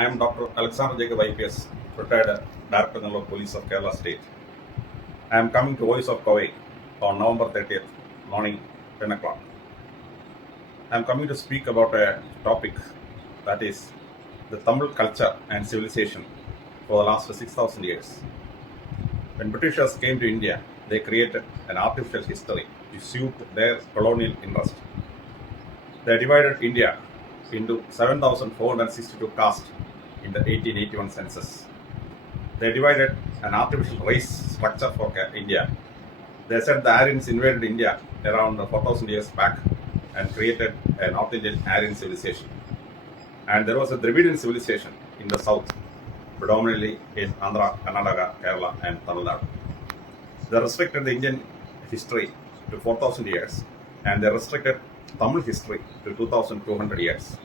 I am Dr. Alexander Jacob IPS, retired Director General of Police of Kerala State. I am coming to Voice of Kovai on November 30th, morning 10 o'clock. I am coming to speak about a topic that is the Tamil culture and civilization for the last 6,000 years. When Britishers came to India, they created an artificial history to suit their colonial interest. They divided India into 7,462 castes in the 1881 census. They divided an artificial race structure for India. They said the Aryans invaded India around 4,000 years back and created a North Indian Aryan civilization. And there was a Dravidian civilization in the south, predominantly in Andhra, Karnataka, Kerala, and Tamil Nadu. They restricted the Indian history to 4,000 years, and they restricted Tamil history to 2,200 years.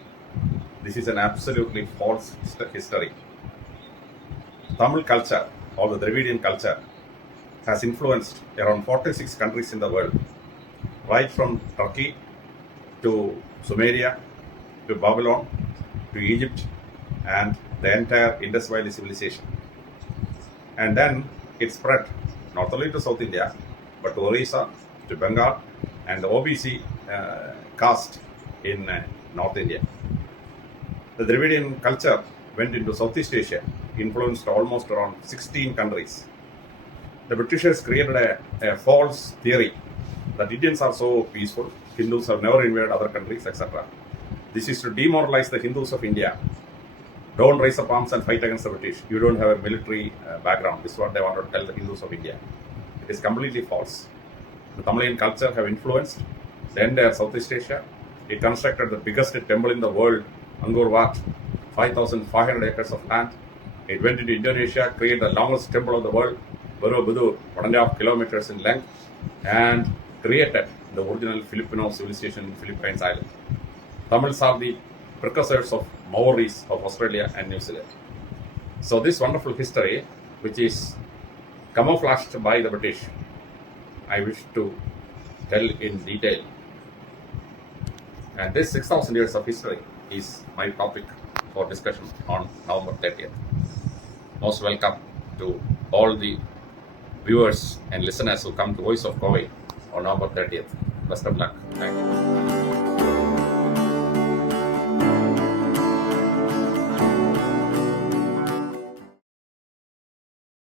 This is an absolutely false history. Tamil culture, or the Dravidian culture, has influenced around 46 countries in the world, right from Turkey to Sumeria, to Babylon, to Egypt, and the entire Indus Valley civilization. And then it spread not only to South India, but to Orissa, to Bengal, and the OBC caste in North India. The Dravidian culture went into Southeast Asia, influenced almost around 16 countries. The Britishers created a false theory that Indians are so peaceful, Hindus have never invaded other countries, etc. This is to demoralize the Hindus of India. Don't raise up arms and fight against the British. You don't have a military background. This is what they wanted to tell the Hindus of India. It is completely false. The Tamilian culture have influenced the entire Southeast Asia. It constructed the biggest temple in the world, Angkor Wat, 5,500 acres of land. It went into Indonesia, created the longest temple of the world, Borobudur, 1.5 kilometers in length, and created the original Filipino civilization in Philippines Island. Tamils are the precursors of Maoris of Australia and New Zealand. So this wonderful history, which is camouflaged by the British, I wish to tell in detail. And this 6,000 years of history is my topic for discussion on November 30th. Most welcome to all the viewers and listeners who come to Voice of Kovai on November 30th. Best of luck. Thank you.